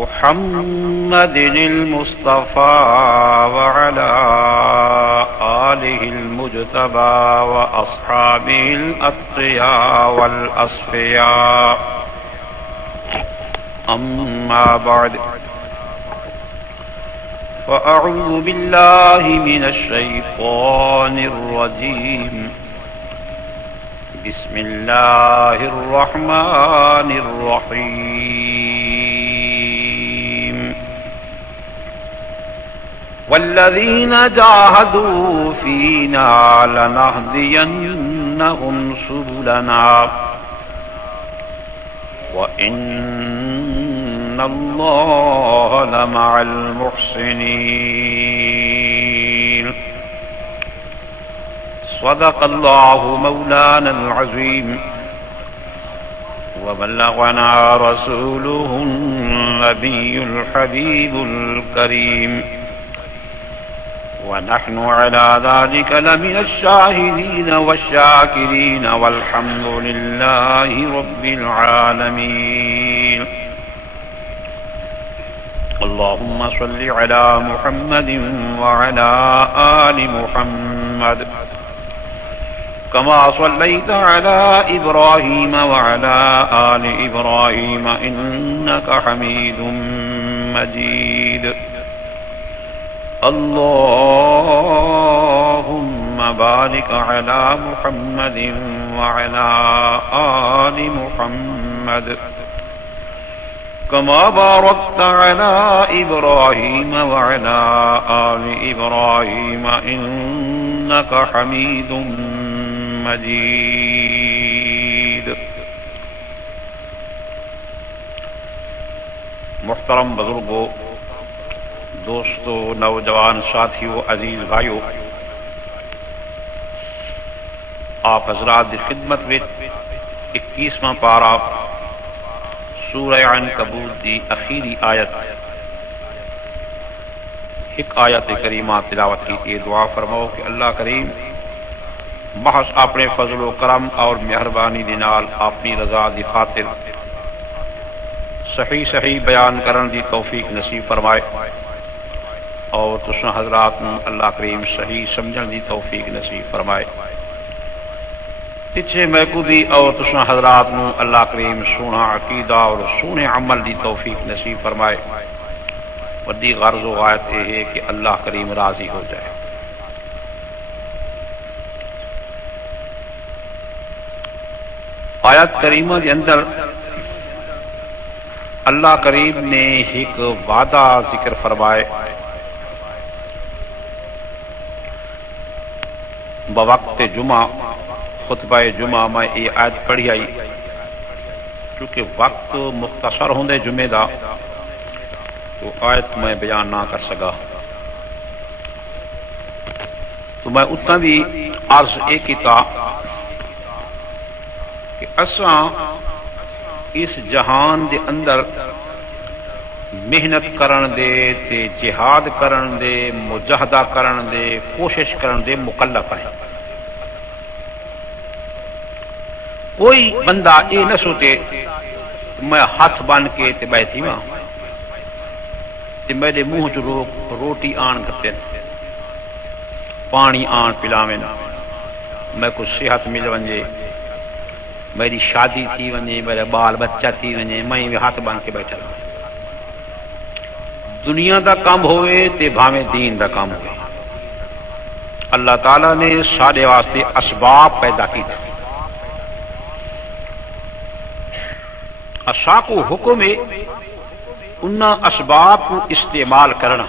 محمد المصطفى وعلى آله المجتبى وأصحابه الأتقياء والأصفياء. أما بعد، فأعوذ بالله من الشيطان الرجيم. بسم الله الرحمن الرحيم. والذين جاهدوا فينا لنهدينهم سبلنا وإن الله لمع المحسنين. صدق الله مولانا العظيم، وبلغنا رسوله النبي الحبيب الكريم، ونحن على ذلك لمن الشاهدين والشاكرين، والحمد لله رب العالمين. اللهم صل على محمد وعلى آل محمد كما صليت على إبراهيم وعلى آل إبراهيم إنك حميد مجيد. اللهم بارك على محمد وعلى آل محمد كما باركت على إبراهيم وعلى آل إبراهيم إنك حميد مجيد. محترم بزرگوں، دوستو، نوجوان ساتھیو، عزیز بھائیو، آپ حضرات دی خدمت وچ 21واں پارا سورہ عنکبوت دی اخیری آیت، ایک آیت کریمہ تلاوت کی. یہ دعا فرماؤ کہ اللہ کریم محض اپنے فضل و کرم اور مہربانی دی نال اپنی رضا دی خاطر صحیح بیان کرن دی توفیق نصیب فرمائے، اور تساں حضرات نوں اللہ کریم صحیح سمجھن دی توفیق نصیب فرمائے. پیچھے میکو دی اور تساں حضرات نوں اللہ کریم سونا عقیدہ اور سونے عمل دی توفیق نصیب فرمائے. وڈی غرض و غایت یہ ہے کہ اللہ کریم راضی ہو جائے. آیت کریمہ کے اندر اللہ کریم نے ایک وعدہ ذکر فرمائے. بوقت جمعہ خطبہ جمعہ میں یہ آیت پڑھی آئی. چونکہ وقت مختصر ہوندے جمعے دا تو آیت میں بیان نہ کر سکا، تو میں اتنا بھی عرض ایک کیتا کہ اساں اس جہان دے اندر محنت کرن دے تے جہاد کرن دے، مجاہدہ کرن دے، کوشش کرن دے مکلف ہیں. کوئی بندہ یہ نہ سوچے میں ہاتھ بن کے تے بیٹھی ہاں تے میرے منہ چ روٹی آن کرتے پانی آن پلاویں، میں کو صحت مل ونجے، میری شادی تھی ونجے، میرے بال بچہ تھی ونجے، میں ہاتھ بن کے بیٹھا رہا. دنیا دا کام ہوئے تے بھاویں دین دا کام ہوئے، اللہ تعالی نے سارے واسطے اسباب پیدا کیتے. اساں کو حکم ہے انہاں اسباب کو استعمال کرنا،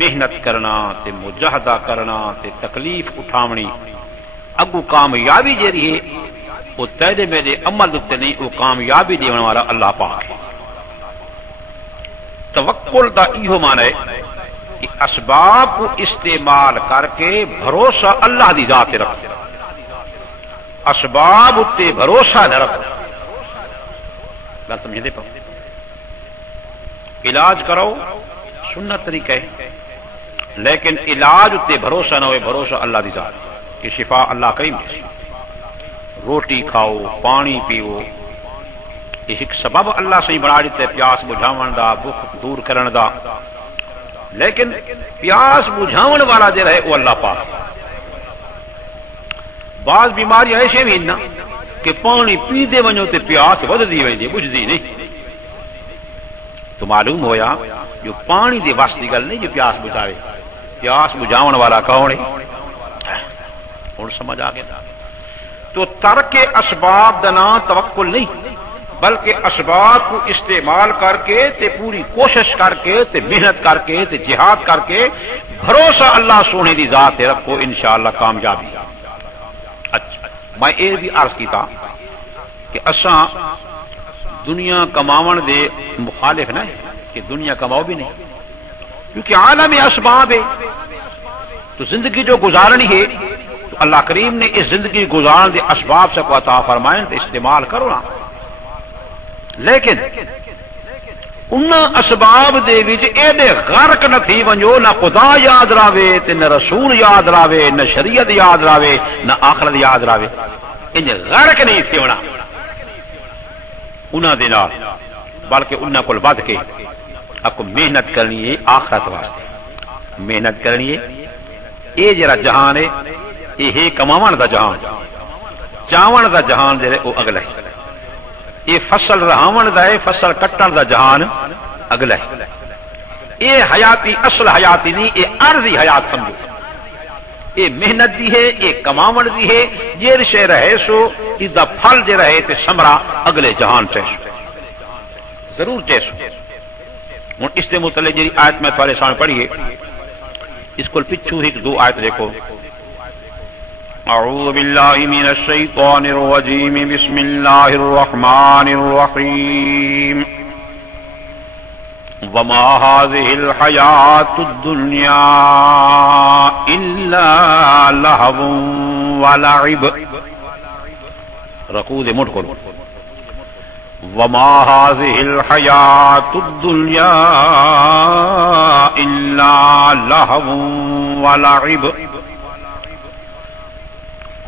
محنت کرنا تے مجاہدہ کرنا تے تکلیف اٹھاونی. اگو کامیابی جیڑی ہے وہ تیرے میرے عمل دتے نہیں، وہ کامیابی دینے والا اللہ پاک ہے. توکل دا ایہو معنی ہے کہ اسباب کو استعمال کر کے بھروسہ اللہ دی ذات رکھ، اسباب تے بھروسہ نہ رکھ. بات سمجھ دے پاؤ. علاج کرو سنت طریقہ ہے، لیکن علاج تے بھروسہ نہ ہوئے، بھروسہ اللہ دی ذات کہ شفا اللہ کریم. روٹی کھاؤ، پانی پیو، یہ ایک سبب اللہ سے بنا دیتے پیاس بجھاون دا بخ دور کرن دا لیکن پیاس بجھاون والا جو رہے وہ اللہ پاک بعض بیماری ایسے بھی نا کہ پانی پیندے ونجو تے پیاس ودی ویندی بجھدی نہیں تو معلوم ہویا جو پانی دے واسطے گل نہیں جو پیاس بجھاوے پیاس بجھاون والا کون ہے ہن سمجھ آ گیا تو ترک اسباب دنا توکل نہیں بلکہ اسباب کو استعمال کر کے تے پوری کوشش کر کے تے محنت کر کے تے جہاد کر کے بھروسہ اللہ سونے دی ذات تے رکھو انشاءاللہ کامیابی اچھا میں یہ بھی عرض کیتا کہ اساں دنیا کماون دے مخالف نہ کہ دنیا کماؤ بھی نہیں کیونکہ عالم اسباب ہے تو زندگی جو گزارنی ہے تو اللہ کریم نے اس زندگی گزارن دے اسباب سے کو عطا فرمائیں تو استعمال کرو نا لیکن ان اسباب دے وچ ایڈے غرق نہ تھی ونجو نہ خدا یاد راوے تے نہ رسول یاد راوے نہ شریعت یاد راوے نہ آخرت یاد راوے ان غرق نہیں تھی ہونا انہاں دے نال بلکہ انہاں کول ود کے آپ کو محنت کرنی ہے آخرت واسطے محنت کرنی ہے یہ جڑا جہان ہے یہ کماون دا جہان چاون دا جہان جڑے وہ اگلا ہے یہ فصل رہاون دا ہے فصل کٹن دا جہان اگلا ہے یہ حیاتی اصل حیاتی نہیں یہ عرضی حیات سمجھو یہ محنت دی ہے یہ کماون دی ہے یہ شے رہے سو اس دا پھل جے رہے تے ثمرہ اگلے جہان چیسو ضرور چیسو ہوں اس کے متعلق جی آیت میں تھوڑے سامنے پڑھی ہے اس کو پچھو ہی دو آیت دیکھو اعوذ باللہ من الشیطان الرجیم بسم اللہ الرحمن الرحیم وما هذه الحیاة الدنیا الا لہو ولعب رکوع دے مٹ کرو وما هذه الحیاة الدنیا الا لہو ولعب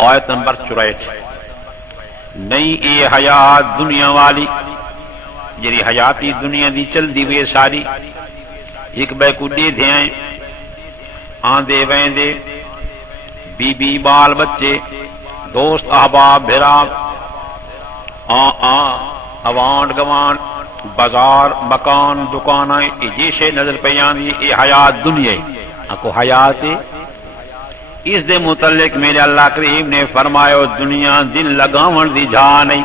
آیت نمبر 64 نہیں اے حیات دنیا والی جری حیاتی دنیا دی چل دی وے ساری ایک بے کو دے دیں آندے ویندے بی بی بال بچے دوست احباب بھرا اوانڈ گوانڈ بازار مکان دکانیں یہ شے نظر پہ آندی یہ حیات دنیا کو حیات اس دے متعلق میرے اللہ کریم نے فرمایا دنیا دل لگاون دی جا نہیں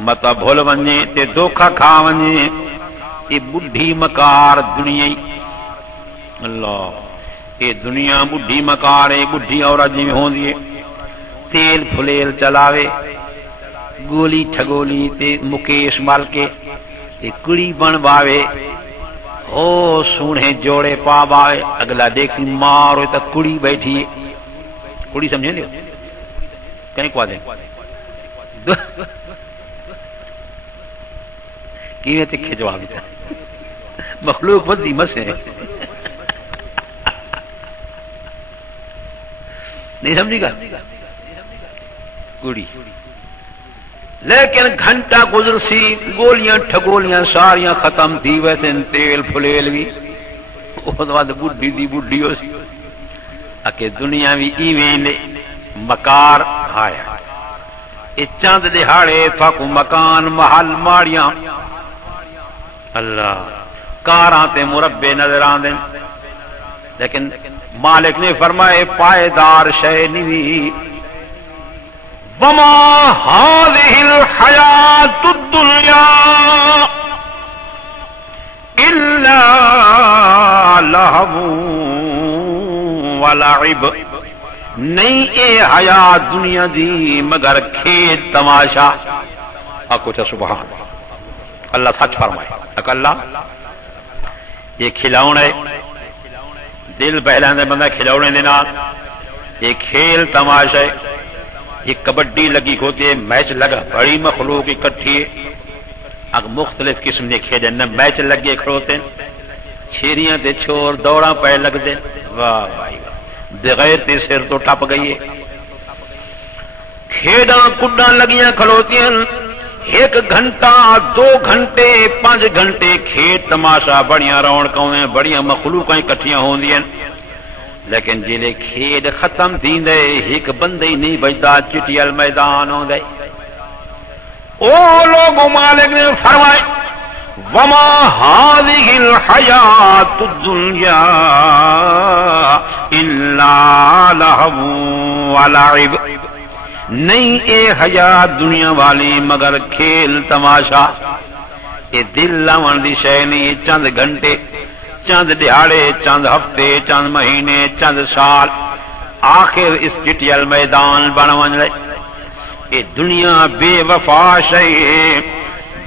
متا بھول ونجے تے دھوکھا کھا ونجے یہ بڈھی مکار دنیا اللہ یہ دنیا بڈھی مکار ہے بڈھی عورت جی ہوندی ہے تیل پھلیل چلاوے گولی ٹھگولی تے مکیش مال کے تے کڑی بن باوے او سونے جوڑے پا باوے اگلا دیکھ مارو تا کڑی بیٹھی ہے کڑی سمجھیں لے کہیں کو دیں کیویں تے کھجوا دیتا مخلوق بدی مسے نہیں سمجھی گا کڑی لیکن گھنٹہ گزر سی گولیاں ٹھگولیاں ساریاں ختم تھی ویسے تیل پھلیل بھی بڈھی دی بڈھی ہو سی اکے دنیا بھی ایویں نے مکار آیا یہ چند دہاڑے تھاکو مکان محل ماڑیاں اللہ کاراں تے مربے نظر آندے لیکن مالک نے فرمائے پائیدار شے نہیں وما هذه الحیات الدنیا الا لہو ولعب نہیں اے حیات دنیا دی مگر کھیل تماشا کچھ سبحان اللہ سچ فرمائے اللہ یہ کھلاؤن ہے دل بہلانے بندہ کھلاؤنے دینا یہ کھیل تماشا ہے یہ کبڈی لگی ہوتی ہے میچ لگا بڑی مخلوق اکٹھی ہے اگر مختلف قسم کے کھیل نہ میچ لگے کھڑوتے چھیریاں تے چھوڑ دوڑاں پہ لگ دے واہ بھائی بغیر تے سر تو ٹپ گئی ہے کھیڈاں کڈاں لگیاں کھڑوتی ہیں ایک گھنٹہ 2 گھنٹے 5 گھنٹے کھیت تماشا بڑیاں رونقاں بڑیاں مخلوقاں اکٹھیاں ہوندیاں لیکن جلے کھیڈ ختم تھیندے ایک بندے ہی نہیں بچدا چٹیل میدان ہوندے او لوگ مالک نے فرمائے وما هذه الحیات الدنیا الا لهو ولعب نہیں اے حیات دنیا والی مگر کھیل تماشا یہ دل لاون دی شے نہیں چند گھنٹے چند دیہاڑے چند ہفتے چند مہینے چند سال آخر اس چٹیل میدان بن ون لے یہ دنیا بے وفا شے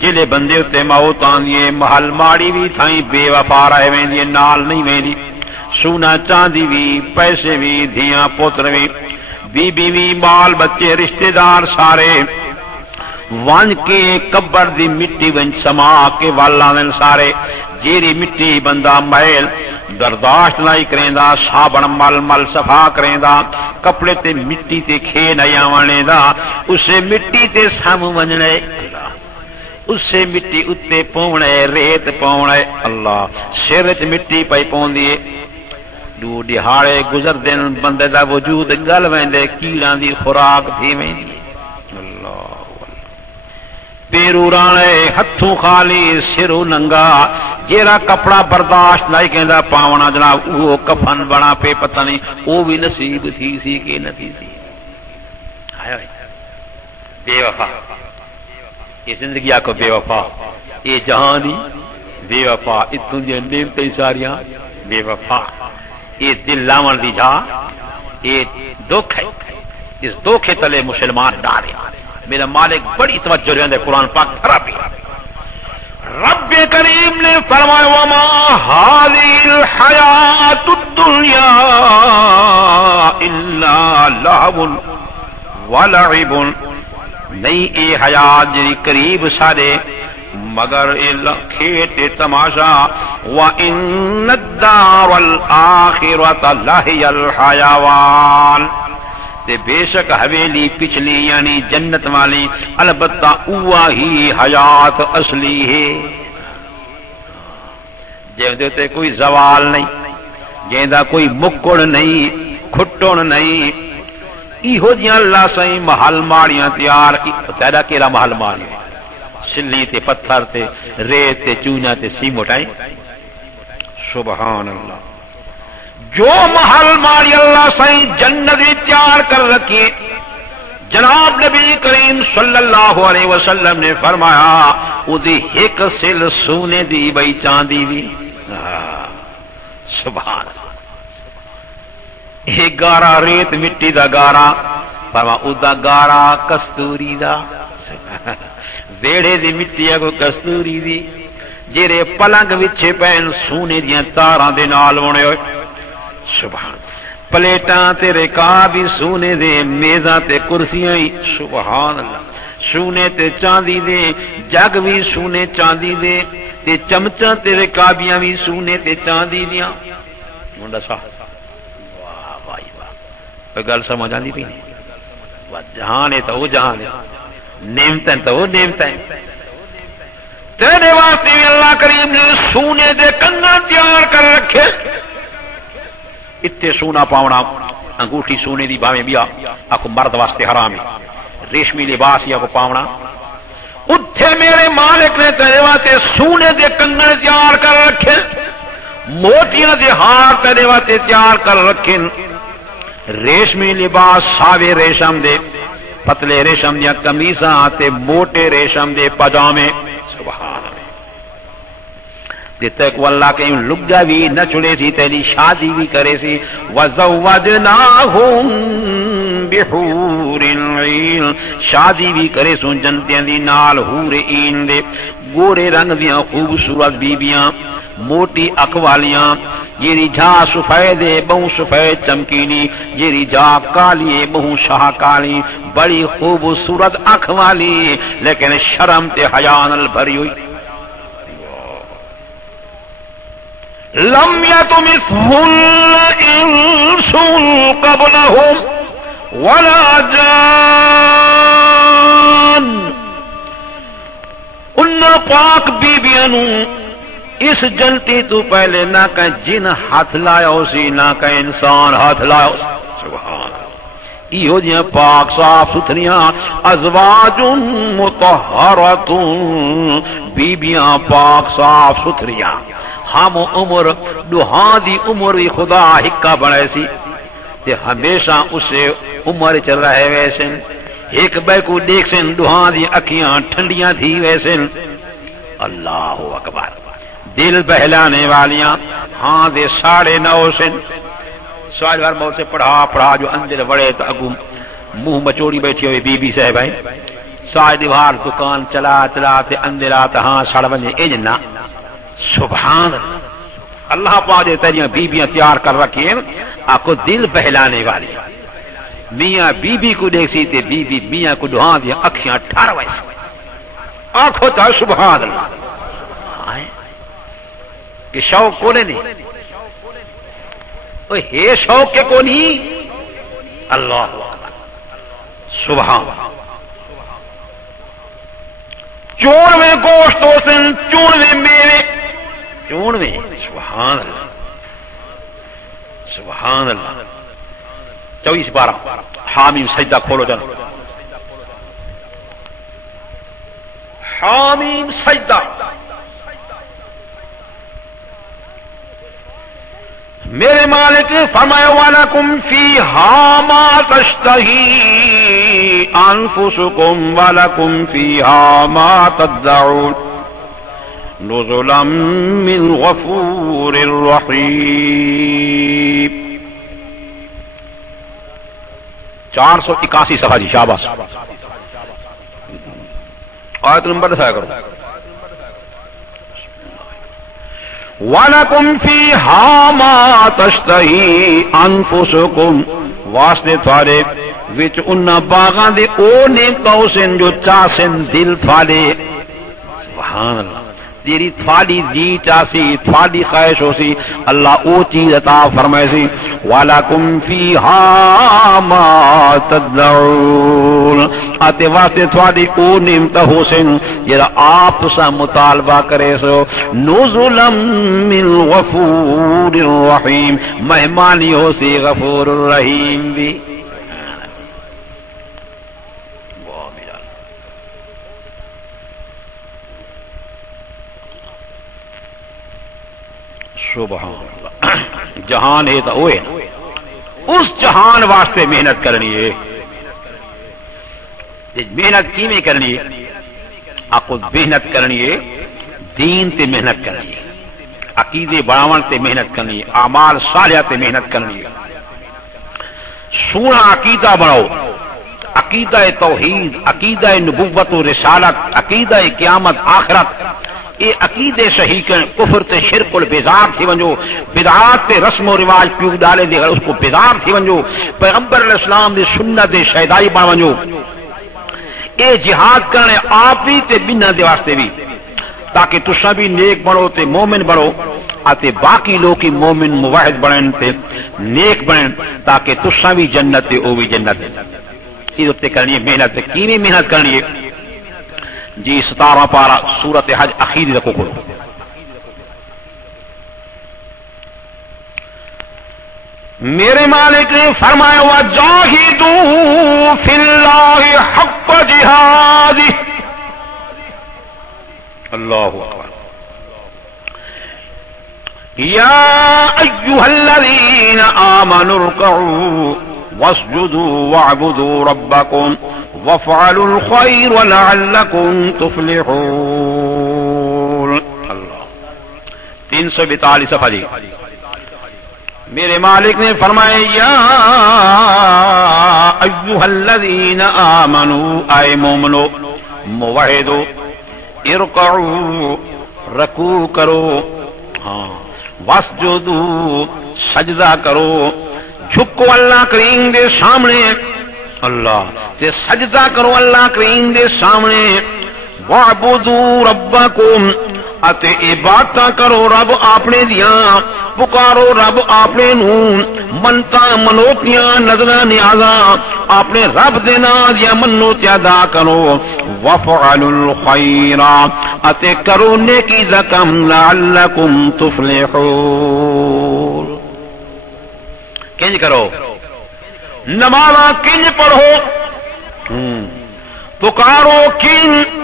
جلے بندے تے موت آندی محل ماڑی بھی تھائیں بے وفا رہ ویندی نال نہیں ویندی سونا چاندی بھی پیسے بھی دھیاں پوتر بھی بیوی مال بچے رشتہ دار سارے ون کے قبر دی مٹی ون سما کے والا ون سارے جیری مٹی بندہ محل برداشت نہیں کریندا صابن مل مل صفا کریندا کپڑے تے مٹی تے کھے نہیں آواندا اسے مٹی تے سام ونجنے اس سے مٹی اتے پونے ریت پونے اللہ سر وچ مٹی پئی پوندی دو دہاڑے گزر دن بندے دا وجود گل ویندے کیڑاں دی خوراک تھی ویندی اللہ پیرو رانے ہتھوں خالی سرو ننگا جیرا کپڑا برداشت نہیں کہندا پاونا جناب وہ کفن بنا پہ پتہ نہیں وہ بھی نصیب تھی سی کہ نہ تھی سی آیا بے وفا یہ زندگی کو بے وفا یہ جہانی بے وفا اتوں دی نعمتیں ساریاں بے وفا یہ دل لاون دی جا یہ دکھ ہے اس دکھ تلے مسلمان ڈارے میرا مالک بڑی توجہ رہندے قرآن پاک خرابی رب کریم نے فرمایا وما هذه الحیات الدنیا الا لهو ولعب نہیں اے حیات جی قریب سارے مگر کھیت تماشا وَإِنَّ الدَّارَ الْآخِرَةَ لَهِيَ الْحَيَوَانُ تے بے شک حویلی پچھلی یعنی جنت والی البتہ اوہ ہی حیات اصلی ہے جہدے تے کوئی زوال نہیں جہدہ کوئی مکڑ نہیں کھٹن نہیں ایہو جیاں اللہ سائیں محل ماڑیاں تیار کی تیرا کیرا محل ماڑیاں سلی تے پتھر تے ریت تے چونیا تے سیمٹ آئیں سبحان اللہ جو محل ماڑی اللہ سائیں جنت تیار کر رکھیے جناب نبی کریم صلی اللہ علیہ وسلم نے فرمایا اودی ایک سل سونے دی بئی چاندی بھی سبحان اللہ ایک گارا ریت مٹی دا گارا فرما ادا گارا کستوری دا ویڑے دی مٹی کو کستوری دی جیرے پلنگ وچے پین سونے دیاں تاراں دے نال بنے ہوئے سبحان پلیٹاں تے رکاب سونے دے میزاں تے کرسیاں سبحان اللہ سونے تے چاندی دے جگ بھی سونے چاندی دے تے چمچاں تے رکابیاں بھی سونے تے چاندی دیاں منڈا سا واہ بھائی واہ گل سمجھ آندی پئی جہان ہے تو وہ جہان ہے نعمتیں تو وہ نعمتیں تیرے واسطے اللہ کریم نے سونے دے کنگن تیار کر رکھے اتنے سونا پاؤنا انگوٹھی سونے دی باویں بیا آکو مرد واسطے حرام ہے ریشمی لباس یا کو پاؤنا اتھے میرے مالک نے تیرے واسطے سونے دے کنگن تیار کر رکھے موتیاں دے ہار تیرے واسطے تیار کر رکھے ریشمی لباس ساوے ریشم دے پتلے ریشم دیا کمیزاں تے موٹے ریشم دے پجامے سبحان اللہ تک واللہ کہیں لگا بھی نہ چھڑے سی تیری شادی بھی کرے سی وَزَوَّجْنَاهُمْ بِحُورٍ عِينٍ شادی بھی کرے سو جنتیاں دی نال حور عین دے گورے رنگ دیاں خوبصورت بیبیاں موٹی اکھ والیاں جیری جھا سفید بہو سفید چمکینی جیری جھا کالی بہو شاہ کالی بڑی خوبصورت اکھ والی لیکن شرم تے حیا نال بھری ہوئی لم يطمثهن انس قبلهم ولا جان ان پاک بیبیاں نو اس جنتی تو پہلے نہ کہ جن ہاتھ لایا سی نہ کہ انسان ہاتھ لایا سی. سبحان ایہو جیاں پاک صاف ستھریاں ازواج مطہرات بیبیاں پاک صاف ستھریاں ہم عمر دوہاں دی عمر بھی خدا ہکا بنے سی تے ہمیشہ اسے عمر چل رہے ویسے ایک بے کو دیکھ سن دوہاں دی اکھیاں ٹھنڈیاں تھی ویسے. اللہ اکبر. دل بہلانے والیاں ہاں دے 9:30 سن سوال بار موت سے پڑھا جو اندر وڑے تو اگو منہ مچوڑی بیٹھی ہوئی بی بی صاحب ہے سائے دیوار دکان چلا تے اندر آتا ہاں 7:30 اجنا. سبحان اللہ پاک نے تیریاں بیبیاں تیار کر رکھی ہیں آپ کو دل بہلانے والی. میاں بی بی کو دیکھ سی تے بی بی میاں کو دہاں دیا اکھیاں ٹھار ویسے آنکھوں تا. سبحان اللہ. کہ شوق کونے نہیں ہے شوق کے کو نہیں. اللہ سبحان. چونویں گوشت ہو سن چونویں میوے چونویں. سبحان اللہ سبحان اللہ. 24:12 حامیم سجدہ کھولو جانا. حامیم سجدہ. میرے مالک نے فرمایا وَلَكُمْ فِيهَا مَا تَشْتَهِي أَنفُسُكُمْ وَلَكُمْ فِيهَا مَا تَدَّعُونَ نُزُلًا مِّنْ غَفُورٍ رَّحِيمٍ. 481 صفحہ جی. شاباش. آیت نمبر دکھایا کرو. وَلَكُمْ فِيهَا مَا تَشْتَهِي أَنفُسُكُمْ واسطے تھارے وچ انہاں باغاں دے او نعمتاں سن جو چاہسن دل تھالے. سبحان اللہ. تیری تھالی جی چاسی تھالی خواہش ہو سی اللہ او چیز عطا فرمائے سی. وَلَكُمْ فِيهَا مَا تَدَّعُونَ آتے واسطے تھوڑی او نعمت ہو سن جرا آپ سا مطالبہ کرے سو. نُزُلًا مِّن غَفُورٍ رَّحِيمٍ مہمانی ہو سی غفور الرحیم بھی. سبحان اللہ. جہان ہے تو ہوئے اس جہان واسطے محنت کرنی ہے. محنت کی میں کرنی ہے آپ کو محنت کرنی ہے. دین تے محنت کرنی ہے. عقیدے بڑھاون تے محنت کرنی ہے. اعمال صالحہ تے محنت کرنی ہے. سونا عقیدہ بڑھاؤ. عقیدہ توحید عقیدہ نبوت و رسالت عقیدہ قیامت آخرت اے عقیدے صحیح کریں. کفر تے شرک ال بیزار تھی ونجو بدعات تے رسم و رواج پیو ڈالے دے اس کو بیزار تھی ونجو پیغمبر علیہ السلام دی سنت دے شہدائی بن ونجو. اے جہاد کرنے آپ بھی تے بنا دے واسطے بھی تاکہ تسا بھی نیک بڑھو تے مومن بڑھو آتے باقی لوگ کی مومن موحد بڑھن تے نیک بڑھن تاکہ تسا بھی جنت تے او بھی جنت. یہ تے کرنی ہے محنت. کیویں محنت کرنی ہے جی. 17 پارہ سورت حج اخیری رکھو کھولو. میرے مالک نے فرمایا وَجَاهِدُوا فِي اللَّهِ حَقَّ جِهَادِهِ. اللہ اکبر. یا ایھا الذین آمنوا ارکعوا واسجدوا واعبدوا ربکم وافعلوا الخير لعلكم تفلحون. اللہ. 342 صفحہ جی. میرے مالک نے فرمایا یا ایھا الذین آمنوا اے مومنو موحدو ارکعوا رکوع کرو. ہاں. واسجدوا سجدہ کرو. جھکو اللہ کریم دے سامنے. اللہ تے سجدہ کرو اللہ کریم دے سامنے. وَاعْبُدُوا رَبَّكُمْ اتے عبادتاں کرو رب اپنے دیاں پکارو رب اپنے نو منتا منوتیاں نظراں نیازاں اپنے رب دے نام دیا منو تے ادا کرو وفعلوا الخير اتے کرو نیکی دا کم لعلکم تفلحون کنج کرو نمازاں کنج پڑھو پکارو کنج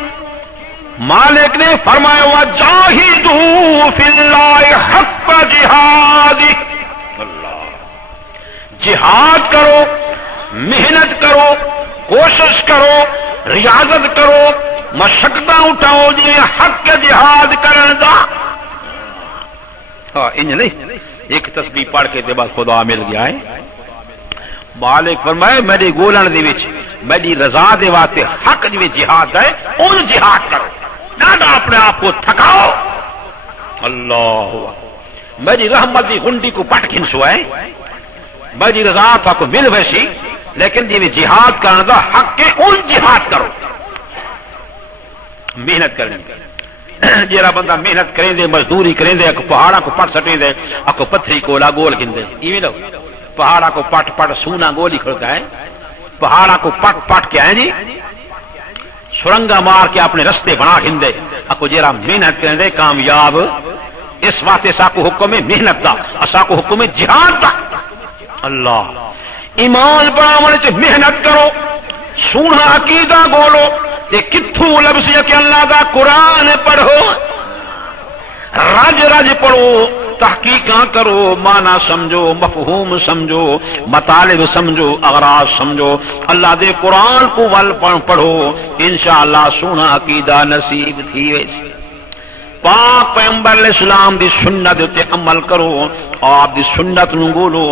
مالک نے فرمایا وجاہدوا فی اللہ حق جہاد اللہ جہاد کرو محنت کرو کوشش کرو ریاضت کرو مشقتاں اٹھاؤ جی حق جہاد کرن دا انج نہیں ایک تسبیح پڑھ کے تے بس خدا مل گیا ہے مالک فرمائے میری گولن دے وچ میری رضا دے واسطے حق جی جہاد ہے اون جہاد کرو نہ اپنے آپ کو تھکاؤ اللہ میری رحمت کی گنڈی کو پٹ کھنسو ہے میری رضا کو مل ویسی لیکن جی جہاد کرنے دا حق کے ان جہاد کرو محنت کرنی جیڑا بندہ محنت کریں دے مزدوری کریں دے اکو پہاڑا کو پٹ سٹیں دے اکو پتھری کولا گول گن دے ایویں لو پہاڑا کو پٹ پٹ سونا گول ہی کھڑتا ہے پہاڑا کو پٹ پٹ کے آئیں جی سرنگا مار کے اپنے رستے بنا کھندے اکو جیرا محنت کرنے کامیاب اس واسطے ساکو حکم ہے محنت دا اساکو حکم ہے جہاد دا اللہ ایمان بناونے چ محنت کرو سونا عقیدہ بولو تے کتھوں لبسی کہ اللہ دا قرآن پڑھو رج رج پڑھو تحقیقاں کرو معنی سمجھو مفہوم سمجھو مطالب سمجھو اغراض سمجھو اللہ دے قرآن کو ول پڑھو انشاءاللہ سونا عقیدہ نصیب تھی ویسی پاک پیغمبر علیہ السلام دی سنت تے عمل کرو آپ دی سنت نو بولو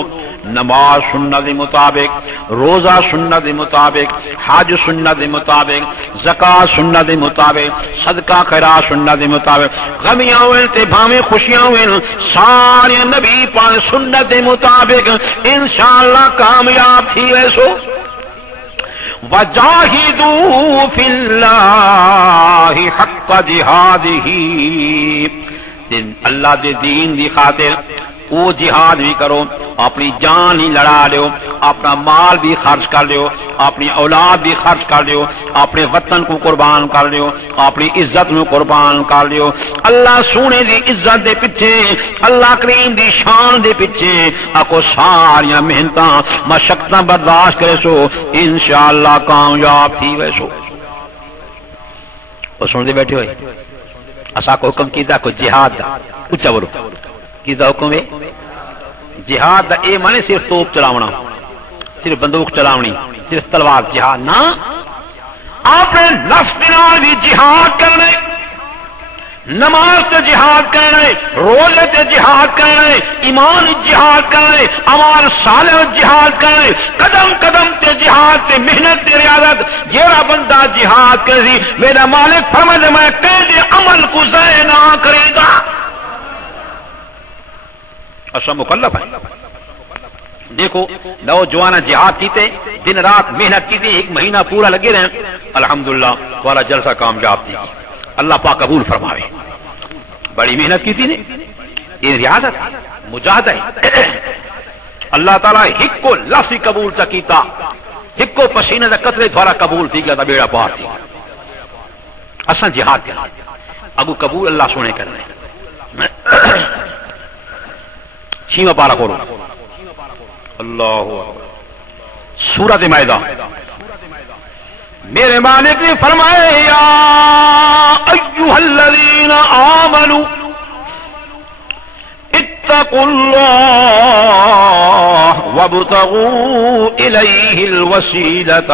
نماز سنت دے مطابق روزہ سنت دے مطابق حج سنت دے مطابق زکات سنت دے مطابق صدقہ خیرات سنت دے مطابق غمیاں ہوئے تے بھاویں خوشیاں ہوئے سارے نبی پاک سنت دے مطابق انشاءاللہ کامیاب تھی ویسو وجاہدوا فی اللہ حق جہادہ اللہ دے دین دی خاطر وہ جہاد بھی کرو اپنی جان ہی لڑا لیو اپنا مال بھی خرچ کر لیو اپنی اولاد بھی خرچ کر لیو اپنے وطن کو قربان کر لیو اپنی عزت نو قربان کر لیو اللہ سونے دی عزت دے پیچھے اللہ کریم دی شان دے پیچھے اکو ساریاں محنتاں مشقتاں برداشت کرے سو انشاءاللہ کامیاب تھی ویسو وہ سن دے بیٹھے ہوئے اسا کو حکم کیتا کو جہاد دا اچھا بولو کیتا حکم ہے جہاد دا اے مانے صرف توپ چلاونا صرف بندوق چلاونی صرف تلوار جہاد نہ اپنے نفس نال بھی جہاد کرنے نماز سے جہاد کرنے روزے سے جہاد کرنے ایمان جہاد کرنے اعمال صالح جہاد کرنے قدم قدم تے جہاد تے محنت تے ریاضت جیڑا بندہ جہاد کرے میرا مالک فرمائے میں کہے عمل کو ضائع نہ کرے گا اصل مکلف ہے دیکھو نوجوان جہاد کیتے دن رات محنت کیتے ایک مہینہ پورا لگے رہے الحمدللہ والا جلسہ کامیاب تھی اللہ پاک قبول فرماوے بڑی محنت کی تھی نے یہ ریاضت مجاہدہ ہے اللہ تعالیٰ ہک کو لفظی قبول تا کیتا ہک کو پسینے دا قطرے دوارا قبول تھی گیا بیڑا پار تھی اصلا جہاد کرنا اگو قبول اللہ سونے کرنے چھیمہ پارا کرو اللہ سورۃ مائدہ میرے مالک نے فرمائے یا ایھا الذین آمنوا اتقوا اللہ وابتغوا الیہ الوسیلۃ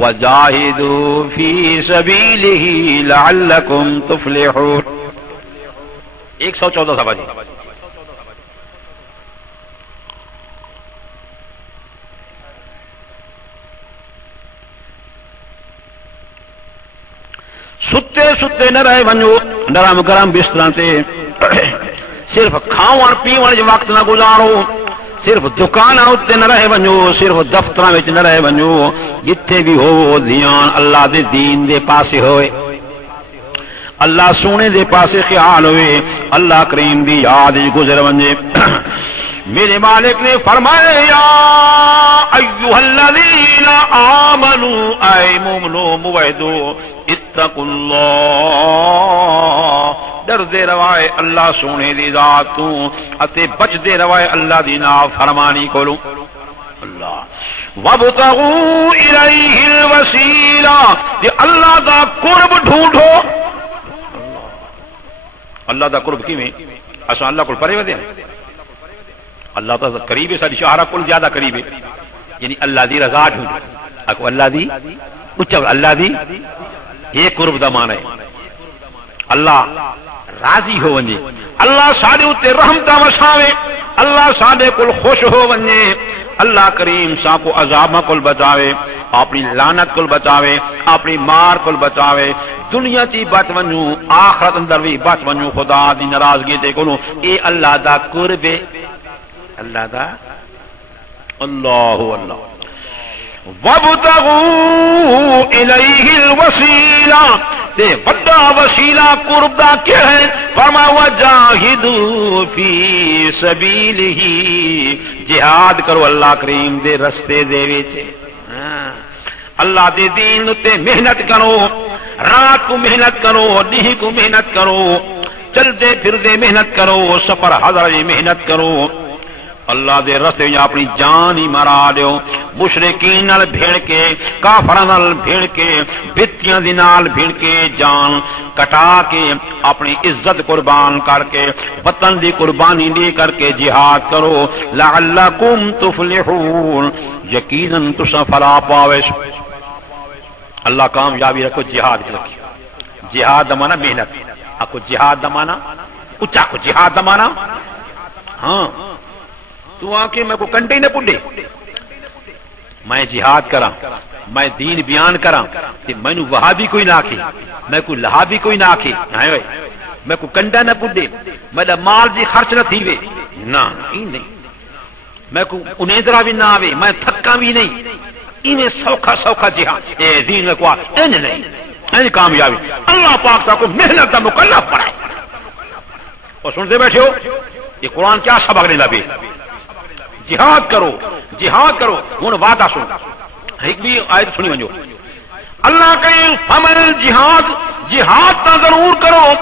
وجاہدوا فی سبیلہ لعلکم تفلحون 114 صفحہ جی ستے ستے نہ رہے ونجو نرم گرم بستر سے صرف کھاون پیون جو وقت نہ گزارو صرف دکان اتنے نہ رہے ونجو صرف دفتر نہ رہے ونجو جتھے بھی ہو دھیان اللہ دے دین دے پاسے ہوئے اللہ سونے دے پاسے خیال ہوئے اللہ کریم دی یاد گزر ونجے میرے مالک نے فرمایا یا ایھا الذین آمنوا اے مومنو موحدو اتقوا اللہ ڈر دے روائے اللہ سونے دی ذات تو اتے بچ دے روائے اللہ دی نافرمانی کولو اللہ وابتغوا الیہ الوسیلہ کہ اللہ دا قرب ڈھونڈو اللہ دا قرب کیویں اساں اللہ کول پرے ودے اللہ تعالی قریب ہے ساری شہرہ کل زیادہ قریب ہے یعنی اللہ دی رضا ڈھونڈو اکو اللہ دی اچھا اللہ دی یہ قرب دا معنی ہے اللہ راضی ہو ونجے اللہ ساڈے اتے رحمتاں وساوے اللہ ساڈے کول خوش ہو ونجے اللہ کریم سا کو عذاب کول بچاوے اپنی لعنت کول بچاوے اپنی مار کول بچاوے دنیا چی بچ ونجو آخرت اندر بھی بچ ونجو خدا دی ناراضگی تے کولو اے اللہ دا قرب اللہ دا اللہ اللہ وابتغوا الیہ الوسیلہ تے بڑا وسیلہ قرب دا کیا ہے فرما وجاہدوا فی سبیلہ جہاد کرو اللہ کریم دے رستے دے وچ اللہ دے دین تے محنت کرو رات کو محنت کرو دن کو محنت کرو چلتے پھرتے محنت کرو سفر حضر محنت کرو اللہ دے رستے میں اپنی جان ہی مرا دیو مشرکین نال بھیڑ کے کافراں نال بھیڑ کے بتیاں دی نال بھیڑ کے جان کٹا کے اپنی عزت قربان کر کے وطن دی قربانی دے کر کے جہاد کرو لعلکم تفلحون یقیناً تساں فلاح پاوے اللہ کامیابی رکھو جہاد رکھو جہاد دا معنی محنت آکو جہاد دا معنی اچھا کو جہاد دا معنی ہاں تو آنکھیں میں کو کنٹے نہ پڑے میں جہاد کراں میں دین بیان کراں تے مینوں وہابی کوئی نہ آکھے میں کو لہابی کوئی نہ آکھے میں کو کنڈا نہ پڑے میرا مال دی خرچ نہ تھیوے نہ نہیں میں کو انیدرا بھی نہ آوے میں تھکا بھی نہیں انہیں سوکھا سوکھا جہاد اے دین کو ان نہیں ان کامیابی اللہ پاک صاحب کو محنت کا مکلف پڑھائے اور سنتے بیٹھے ہو یہ قرآن کیا سبق نہیں لبے جہاد کرو ہوں وعدہ سن ایک بھی آیت سنی ونجو اللہ کہیں فمن جہاد تا ضرور کرو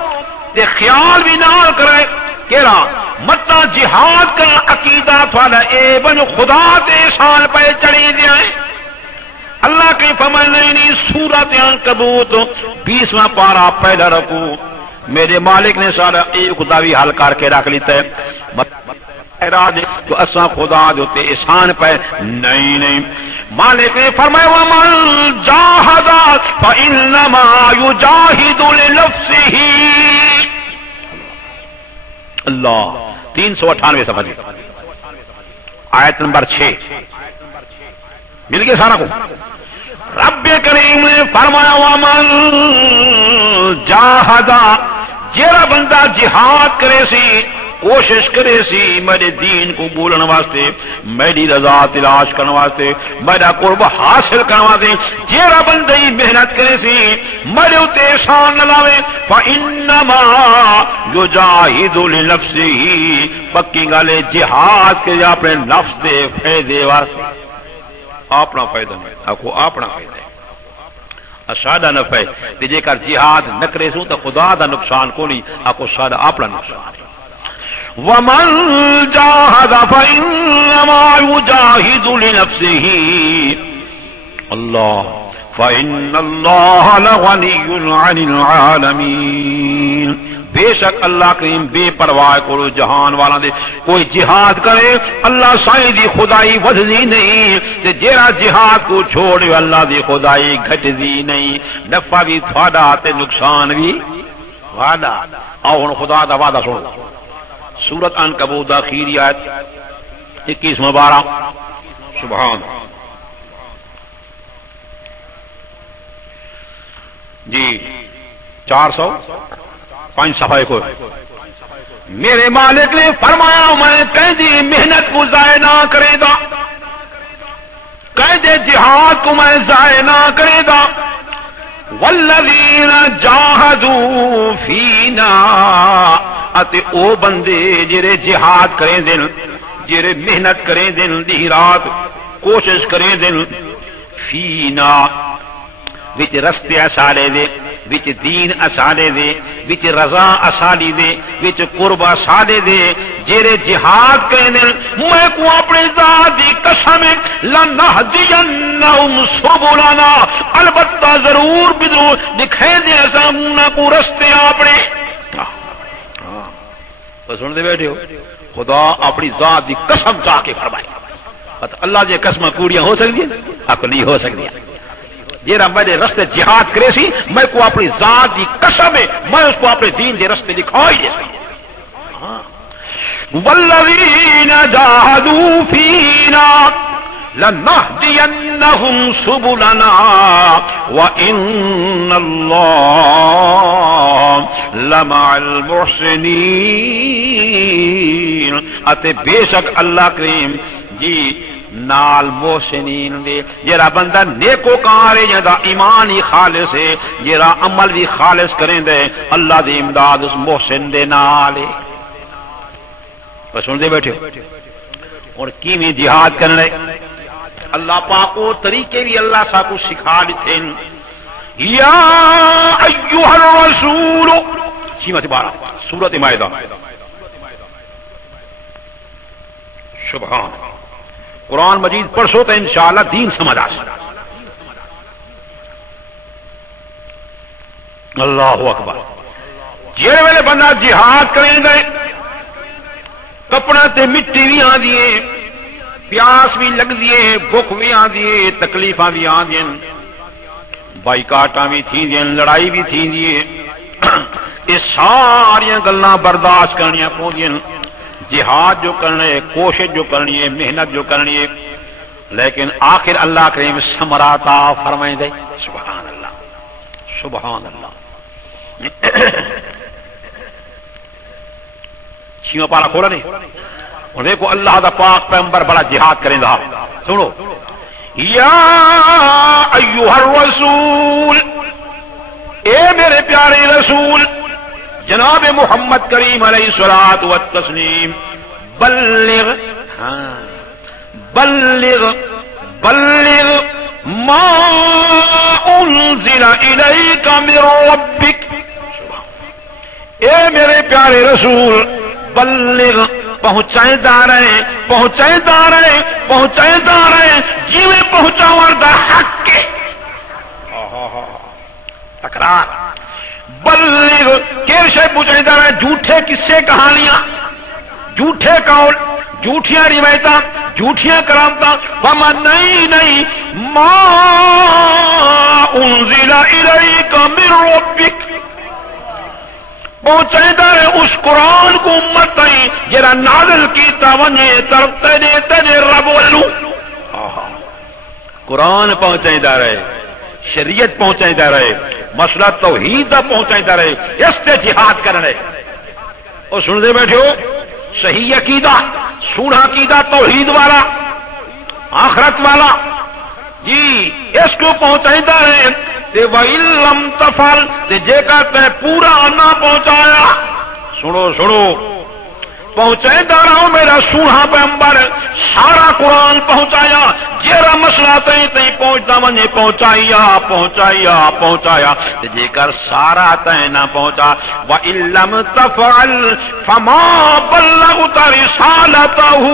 تے خیال بھی نہ کرے کیڑا متا جہاد کا عقیدہ تھوڑا اے بن خدا تے احسان پہ چڑھی دیا اللہ کہیں فمن نہیں سورۃ عنکبوت 20واں پارا پہلا رکو میرے مالک نے سارا ایک خدا بھی حل کر کے رکھ لیتا ہے تو اساں خدا جو تے احسان پہ نہیں مالک نے فرمایا ومن جاہد فانما یجاہد لنفسہ اللہ 398 صفحہ آیت نمبر 6 مل گیا سارا کو رب کریم نے فرمایا ومن جاہد جیڑا بندہ جہاد کرے سی کوشش کرے سی میرے دین کو بولن واسطے میری رضا تلاش کرنے واسطے میرا قرب حاصل کرنے واسطے جیڑا بندہ ہی محنت کرے سی میرے اتے احسان نہ لاوے فانما یجاہد لنفسہ پکی گل جہاد کے اپنے نفس دے فائدے واسطے اپنا فائدہ نہیں آکھو اپنا فائدہ ساڈا نفع ہے جے کر جہاد نہ کرے سو تو خدا دا نقصان کو نہیں آکھو ساڈا اپنا نقصان ہے ومن جاہد فإنما يجاہد لنفسه اللہ فإن اللہ لغنی عن العالمین بے شک اللہ کریم بے پرواہ کرو جہان والا دے کوئی جہاد کرے اللہ سائیں دی خدائی ودھدی نہیں تے جیڑا جہاد کو چھوڑے اللہ دی خدائی گھٹدی نہیں نفع بھی تھوڑا تے نقصان بھی وعدہ آؤ خدا دا وعدہ سنو سورۃ عنکبوت آخری آیت 21 مبارک سبحان جی 405 صفحے کو میرے مالک نے فرمایا میں کہندی محنت کو ضائع نہ کرے گا کہندے جہاد کو میں ضائع نہ کرے گا والذین جاہدوا فینا اتے او بندے جڑے جہاد کریں دن جڑے محنت کریں دن دی رات کوشش کریں دن فینا وچ رستے اسالے دے وچ دین اسالے دے وچ رضا اسالی دے وچ قرب اسالے دے جڑے جہاد کریں دن میں کو اپنی ذات دی قسم لنہدینہم سبلنا البتہ ضرور بدو دکھائیں دے اساں کو رستے اپنے تو سنتے بیٹھے ہو خدا اپنی ذات دی قسم کھا کے فرمائے اللہ جی قسم کوڑیاں ہو سکتی ہیں نہیں ہو سکتی جیرا میرے رستے جہاد کرے سی میں کو اپنی ذات دی قسم ہے میں اس کو اپنے دین دے رستے دکھائی دے سکتی والذین جاہدوا فینا لنہدینہم سبلنا وإن اللہ لمع المحسنین اتے بے شک اللہ کریم جی نال محسنین دے جیرا بندہ نیکو کار ہے جہاں ایمان ہی خالص ہے جیرا عمل بھی خالص کریں دے اللہ دی امداد اس محسن دے نال ہے بس سن دے بیٹھے اور کیویں جہاد کرنے اللہ پاک کو طریقے بھی اللہ صاحب کو سکھا دیتے ہیں یا ایوہ الرسول سیمت 12 سورۃ مائدہ سبحان قرآن مجید پڑھو تو انشاءاللہ دین سمجھ آ سکتا اللہ اکبر جی ویلے بندہ جہاد کریں گے کپڑا تے مٹی بھی آدھی ہے پیاس بھی لگ دیے بھوک بھی آدھی ہے تکلیفاں بھی آدھی بائیکاٹاں بھی تھی دیں لڑائی بھی تھی دیے یہ ساری گلاں برداشت کرنی پوندیاں جہاد جو کرنے کوشش جو کرنی ہے محنت جو کرنی ہے لیکن آخر اللہ کریم ثمراتا فرمائیں دے سبحان اللہ سبحان اللہ چھیواں پارا کھولا نہیں اور دیکھو اللہ دا پاک پیغمبر بڑا جہاد کریں دا سنو یا ایوہ الرسول اے میرے پیارے رسول جناب محمد کریم علیہ الصلوۃ والتسلیم بلغ بلغ بلغ ما انزل الیک من ربک اے میرے پیارے رسول بلغ پہنچائیدا رہے پہنچائیدا رہے پہنچائیدا رہے جیویں پہنچاون دا حق ہے تکرار بلغ کیر شے پوچھتا رہے جھوٹے قصے کہانیاں جھوٹے قول جھوٹیاں روایتاں جھوٹیاں کرامتاں وما نہیں ما انزل الیک من ربک پہنچائیدا رہے اس قرآن کو امت تائیں جرا نازل کیتا ونے طرف تیرے رب ولو قرآن پہنچائیدا رہے شریعت پہنچائیدا رہے مسئلہ توحید دا پہنچائیدا رہے اس تے جہاد کرنے اور سن دے بیٹھے ہو صحیح عقیدہ سونا عقیدہ توحید والا آخرت والا جی اس کو پہنچائیدا رہے تے وَإِن لَّمْ تَفْعَلْ تے جے کا تے پورا نہ پہنچایا سنو سنو پہنچائیدا رہو میرا سونا پیغمبر سارا قرآن پہنچایا جیرا مسئلہ تئیں تئیں پہنچتا ونے پہنچایا پہنچایا پہنچایا جے کر سارا تئیں نہ پہنچا وَإِن لَّمْ تَفْعَلْ فَمَا بَلَّغْتَ رِسَالَتَهُ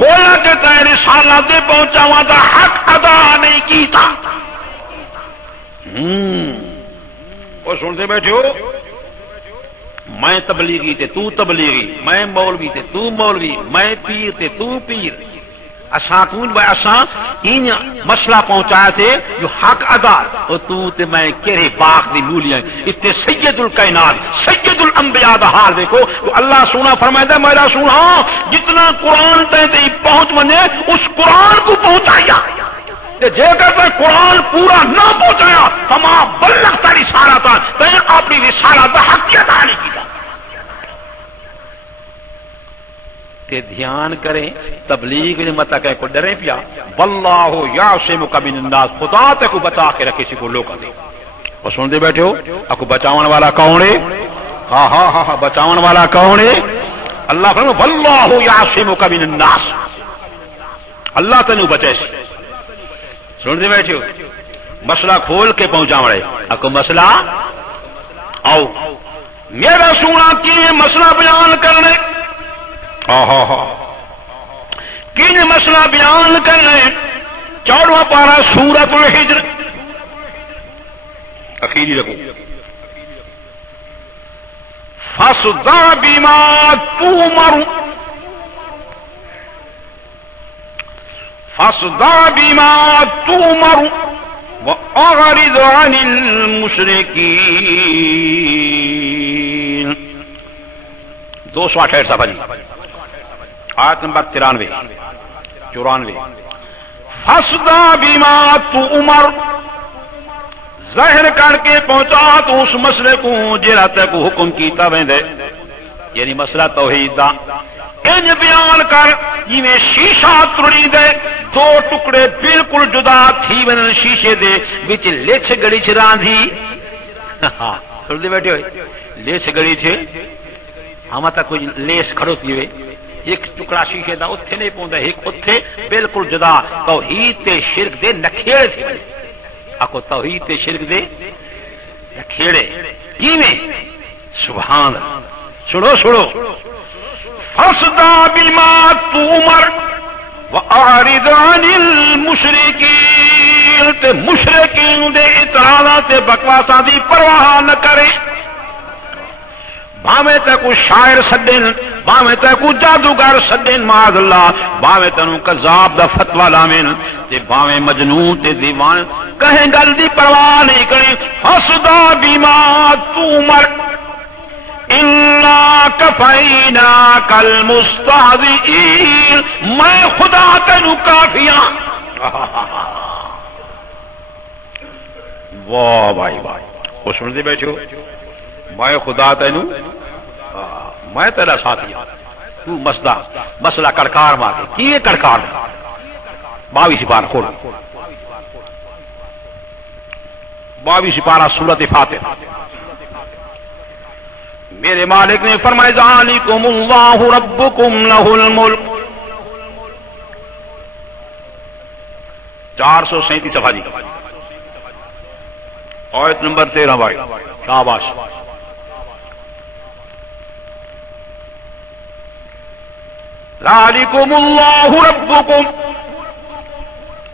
گویا کہ تے رسالت پہنچاواں دا حق ادا نہیں کیتا اور سنتے بیٹھے ہو میں تبلیغی تے تو تبلیغی میں مولوی تے تو مولوی میں پیر تے تو پیر اساں کون بھائی اساں ان مسئلہ پہنچایا تھے جو حق ادا اور تو تے میں کہے باغ دی مولیاں اتنے سید الکائنات سید الانبیاء دا حال دیکھو تو اللہ سونا فرمائے میرا سونا جتنا قرآن تے پہنچ منے اس قرآن کو پہنچایا جے کر قرآن پورا نہ پہنچایا فما بلغت رسالت تے اپنی رسالت حق ادا نہیں کیتا تے دھیان کریں تبلیغ نے متا کہ کو ڈرے پیا واللہ یعصمک من الناس خدا تے کو بچا کے رکھے سی کو لوکاں دے اور سن دے بیٹھے ہو اکو بچاون والا کون ہے ہاں ہاں ہاں بچاون والا کون ہے اللہ فرمائے واللہ یعصمک من الناس اللہ تینوں بچے سی سن دے بیٹھے ہو مسئلہ کھول کے پہنچا رہے اکو مسئلہ آؤ میرا سونا کی مسئلہ بیان کرنے کی مسئلہ بیان کرنے 14واں پارہ سورۃ الحجر اخیری رکھو فاصدع بما تؤمر فاصدع بما تؤمر وأعرض عن المشركين 268 صفحہ جی آیت نمبر 93 فاصدع بما تؤمر ظاہر کر کے پہنچا تو اس مسئلے کو جہاں تک حکم کیتا ویندے یعنی مسئلہ توحید دا ان بیان کر جی میں شیشہ تڑی دے دو ٹکڑے بالکل جدا تھی ون شیشے دے بچ لچ گڑی چ راندھی ہاں سن دے بیٹھے ہوئے لچ گڑی چ ہم تا کوئی لیس کھڑوتی ہوئے ایک ٹکڑا شیشے دا اوتھے نہیں پوندا ایک اوتھے بالکل جدا توحید تے شرک دے نکھیڑے تھی اکو توحید تے شرک دے نکھیڑے کیویں سبحان اللہ سنو سنو فاصدع بما تؤمر وأعرض عن المشرکین تے مشرکین دے اطراضاں تے بکواساں دی پرواہ نہ کرے باویں تے کو شاعر سدن باویں تے کو جادوگر سدن معاذ اللہ باویں تنوں کذاب دا فتوی لاویں تے باویں مجنون تے دیوان کہیں گل دی پرواہ نہیں کریں فاصدع بما تؤمر اِنَّا كَفَيْنَاكَ الْمُسْتَهْزِئِينَ میں خدا تینوں کافیاں واہ بھائی بھائی وہ سن دے بیٹھو میں خدا تینوں میں تیرا ساتھی تو مسئلہ کڑکار مار کے کی کڑکار 22 پارہ کھول 22 پارہ سورۃ فاتحہ میرے مالک نے فرمایا ذالکم اللہ ربکم لہ الملک 437 صفحہ جی آیت نمبر 13 بھائی شاباش ذالکم اللہ ربکم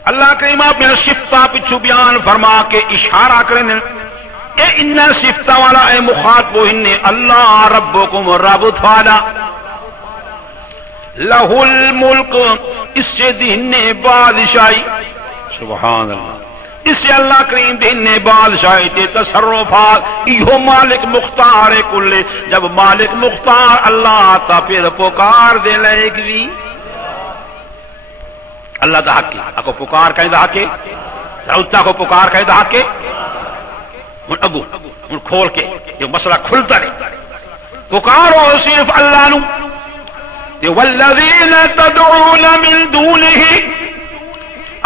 اللہ کریم اپنے صفتہ پچھو بیان فرما کے اشارہ کریں اے ان صفتہ والا اے مخاطب انہیں اللہ ربکم رب تھالا لہ الملک اس سے دین بادشاہی سبحان اللہ اس سے اللہ کریم دین بادشاہی تے تصرفات ایہو مالک مختار کل جب مالک مختار اللہ تا پھر پکار دے لے گی اللہ دا حق اکو پکار کہیں دا حق روتا کو پکار کہیں دا حق ہن اگو ہن کھول کے یہ مسئلہ کھلتا نہیں پکارو صرف اللہ نو والذین تدعون من دونہ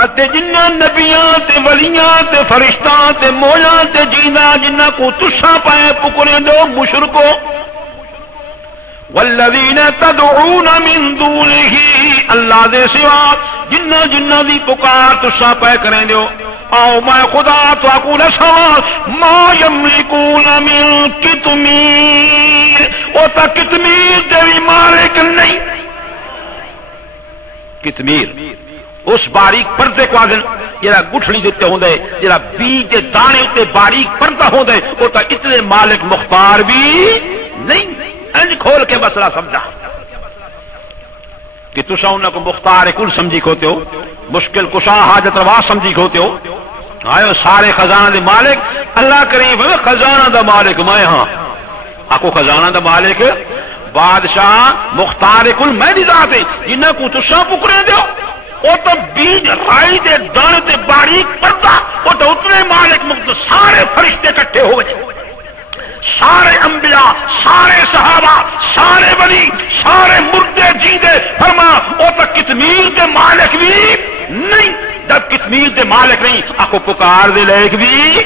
اتے جنہ نبیاں تے ولیاں تے فرشتاں تے مولا تے جینا جنہ کو تسا پائے پکڑے دو مشرکو والذین تدعون من دونہ اللہ دے سوا جنہ جنہ دی پکار تسا پائے کریں دیو آؤ میں خدا تو اقول سوال ما یملکون من کتمیر او تا کتمیر دیوی مالک نہیں کتمیر اس باریک پردے کو آگن جرا گٹھڑی دیتے ہوں دے جرا بیج دانے تے باریک پردہ ہوں دے وہ تا اتنے مالک مختار بھی نہیں انج کھول کے مسئلہ سمجھا کہ تسا انہوں کو مختار کل سمجھی کھوتے ہو مشکل کشا حاجت روا سمجھی کھوتے ہو آئے سارے خزانہ دے مالک اللہ کریم خزانہ دا مالک میں ہاں آکو خزانہ دا مالک بادشاہ مختار کل میں نہیں ذاتے جنہ کو تسا پکرے دیو وہ تو بیج رائی دے دانے تے باریک پردہ وہ تو اتنے مالک مقد سارے فرشتے کٹھے ہوئے سارے انبیاء سارے صحابہ سارے ولی سارے مردے جیندے دے مالک بھی نہیں، جب کشمیر دے مالک نہیں آکو پکار دے لائق بھی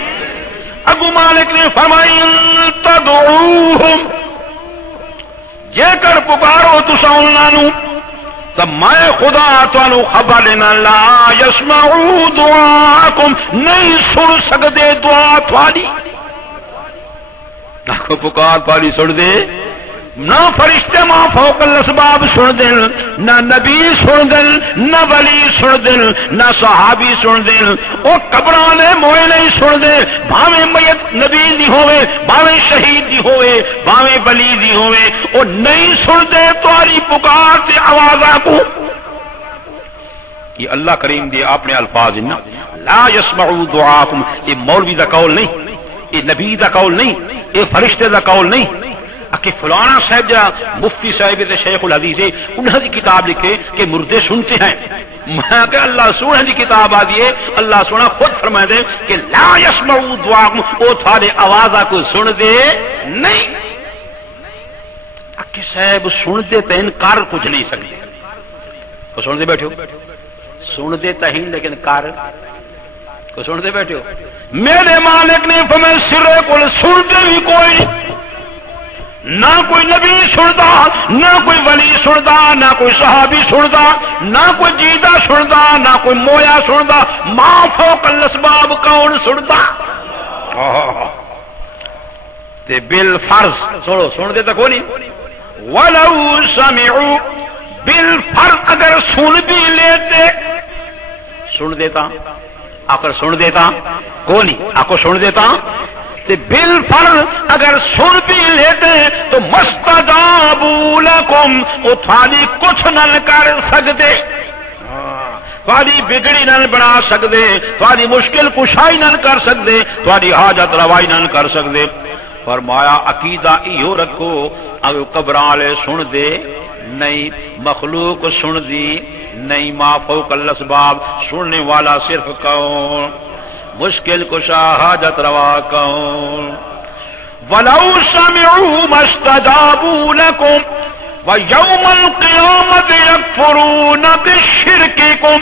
اگو مالک نے فرمائی تدعوہم، جے کر پکارو تسا انہاں نو تو میں خدا تانوں خبر لینا لا یسمعوا دعاکم، نہیں سن سکدے دعا تھوڑی، آکو پکار تھوڑی سن دے، نہ فرشتے ماں فوق الاسباب سن دن، نہ نبی سن دن، نہ ولی سن دن، نہ صحابی سن دن، او قبرانے موئے نہیں سن دے، بھاویں میت نبی دی ہوئے، بھاویں شہید دی ہوئے، بھاویں ولی دی ہوئے، او نہیں سن دے تمہاری پکار تے آوازاں کو۔ یہ اللہ کریم دے اپنے الفاظ ہیں، لا یسمعوا دعاکم، یہ مولوی دا قول نہیں، یہ نبی دا قول نہیں، یہ فرشتے دا قول نہیں کہ فلانا صاحب جا مفتی صاحب شیخ الحدیث انہوں نے کتاب لکھے کہ مردے سنتے ہیں، میں کہ اللہ سونے کی کتاب آ دیے، اللہ سونا خود فرما دے کہ لا یسمعوا دعاکم، او تھارے آوازہ کو سن دے نہیں، کہ صاحب سن دے تو انکار کچھ نہیں سکتے، وہ سن دے بیٹھے ہو، سن دے تہین لیکن کار کو سن دے بیٹھے ہو۔ میرے مالک نے فرمایا سرے کو سن دے بھی کوئی نہ کوئی نبی سندا، نہ کوئی ولی سندا، نہ کوئی صحابی سندا، نہ کوئی جیدہ سندا، نہ کوئی مویا سندا، ما فوق الاسباب کون سندا؟ تے بالفرض سنو، سن دے تو کوئی نہیں، ولو سمعوا، بالفرض اگر سن بھی لیتے، سن دیتا آخر سن دیتا کوئی نہیں، آخو سن دیتا تے بالفرض اگر سن بھی لیتے تو مستجابوا لکم، وہ تھالی کچھ نہ کر سکتے، تھوڑی بگڑی نہ بنا سکتے، تھوڑی مشکل کشائی نہ کر سکتے، تھوڑی حاجت روائی نہ کر سکتے۔ فرمایا عقیدہ ایو رکھو اگر قبراں والے سن دے نہیں، مخلوق سن دی نہیں، ما فوق الاسباب، سننے والا صرف کون؟ مشکل کشا حاجت روا کون؟ ولو سمعوا ما استجابوا لكم ويوم القيامة يكفرون بشرككم،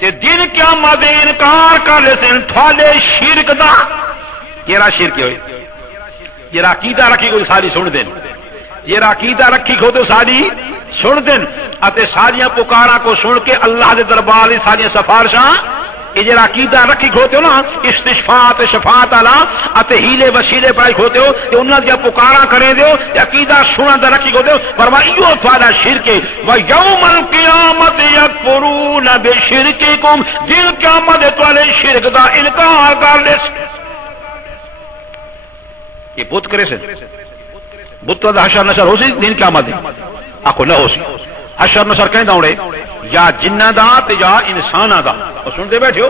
کہ دن قیامت انکار کر لیتے ہیں تھوڑے شرک دا، کیڑا شرک ہوئے؟ یہ عقیدہ رکھی کوئی ساری سن دین، یہ عقیدہ رکھی کو تو ساری سن دین، اتے ساریاں پکارا کو سن کے اللہ دے دربار دی ساریاں سفارشاں، یہ جڑا عقیدہ رکھی کھوتے ہو نا استشفاعت شفاعت اعلی اتے ہیلے وسیلے پڑھائی کھوتے ہو تے انہاں دی پکارا کرے دیو تے عقیدہ سنن دا رکھی کھوتے ہو، فرمایا ایو تھوڑا شرک ہے، و یوم القیامت یکفرون بشرککم، دن قیامت تواڈے شرک دا انکار کر لے۔ یہ بت کرے سے بت دا حشر نشر ہو سی دن قیامت آکو نہ ہو سی، حشر نشر کہیں دوڑے یا جنہ دا تے یا انسانہ دا، اور سن دے بیٹھے ہو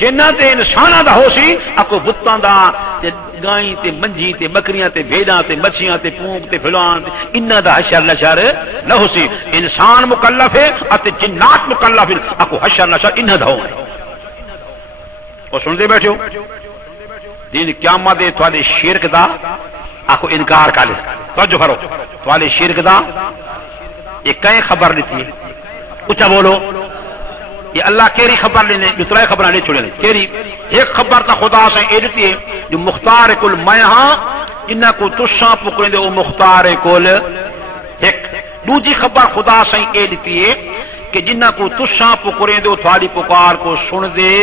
جنہ تے انسانہ دا ہو سی، اکو بتاں دا تے گائیں تے منجی تے بکریاں تے بھیڑاں تے مچھیاں تے پونک تے فلان انہاں دا حشر نشر نہ ہو سی، انسان مکلف ہے اتے جنات مکلف ہیں، اکو حشر نشر انہاں دا ہو، اور سن دے بیٹھے ہو دین قیامت دے تواڈے شرک دا آکو انکار کر لے، توجہ کرو تواڈے شرک دا یہ کہیں خبر لیتی ہے، اچھا بولو یہ اللہ کیری خبر لینے دوسرا خبر نہیں چھوڑے کیری، ایک خبر تو خدا سے یہ دیتی ہے جو مختار کل میں ہاں جنہ کو تساں پکڑیں دے وہ مختار کل ایک، دوسری خبر خدا سے یہ دیتی ہے کہ جنہ کو تساں پکڑیں دے وہ تھوڑی پکار کو سن دے،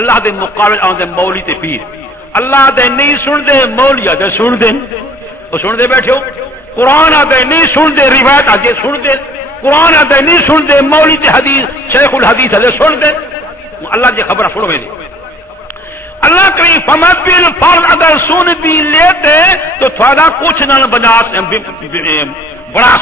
اللہ دے مقابل آن دے مولی تے پیر، اللہ دے نہیں سن دے مولی دے سن دے، وہ سن دے بیٹھے ہو، قرآن آدھے نہیں سن دے روایت آگے سن دے، قرآن آدھے نہیں سن دے مولی تے حدیث شیخ الحدیث آدھے سن دے، اللہ دی خبر سنو میں دی اللہ کریم فمد بالفرض اگر سن بھی لیتے تو تھوڑا کچھ نہ بنا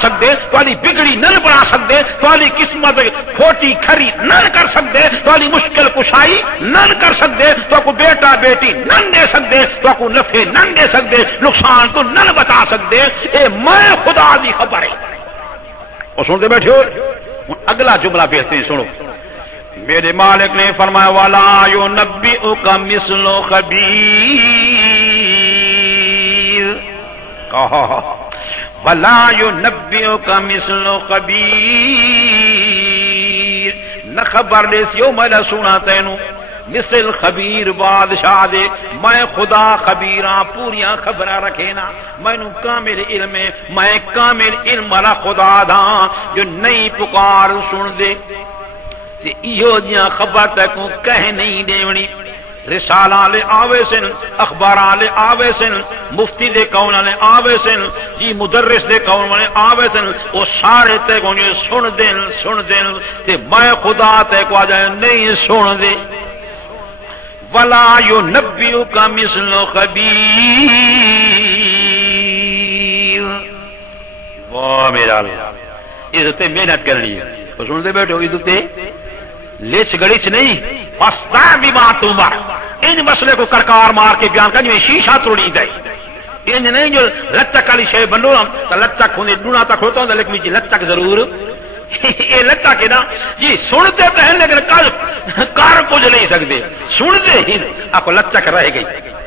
سکتے، تھوڑی بگڑی نہ بنا سکتے، تھوڑی قسمت کھوٹی کھری نہ کر سکتے، تھوڑی مشکل کشائی نہ کر سکتے، تو کو بیٹا بیٹی نہ دے سکتے، تو کو نفع نہ دے سکتے، نقصان تو نہ بتا سکتے، اے میں خدا دی خبر ہے، اور سنتے بیٹھے ہو اگلا جملہ بہتے ہیں سنو، میرے مالک نے فرمایا والا ينبئك مثل خبیر، ولا ينبئك مثل خبیر، نہ خبر دیسیو میں سنا تینوں مثل خبیر بادشاہ دے، میں خدا خبیراں پوریاں خبراں رکھے نا، مینوں کامل علم ہے، میں کامل علم والا خدا داں جو نئی پکار سن دے تے ایہو جیاں خبر تک کہہ نہیں دیونی۔ رسالہ لے آوے سن، اخباراں لے آوے سن، مفتی دے کون لے آوے سن، جی مدرس دے کون لے آوے سن، وہ سارے تے کو سن دین تے میں خدا تے کو آ جائے نہیں سن دے۔ ولا ينبئك مثل خبیر، واہ میرا اللہ، اس تے محنت کرنی ہے، تو سن دے بیٹھو اس تے لچ گڑچ نہیں، فاستع بما تؤمر، ان مسئلے کو کرکار مار کے بیان کرنی، شیشہ توڑی دے، ان نہیں جو لچک والی شے بنو تو لچک ہونے ڈونا تک ہوتا ہوں لیکن جی لچک ضرور یہ لچک ہے نا جی، سنتے تو ہیں لیکن کار کچھ نہیں سکتے، سنتے ہی آپ کو لچک رہ گئی،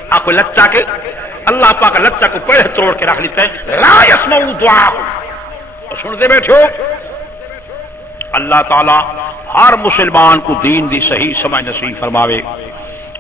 آپ کو لچک اللہ پاک لچک کو پہلے توڑ کے رکھ لیتے ہیں، لا يسمعوا دعاء، سنتے بیٹھو۔ اللہ تعالی ہر مسلمان کو دین دی صحیح سمجھ نصیب فرماوے۔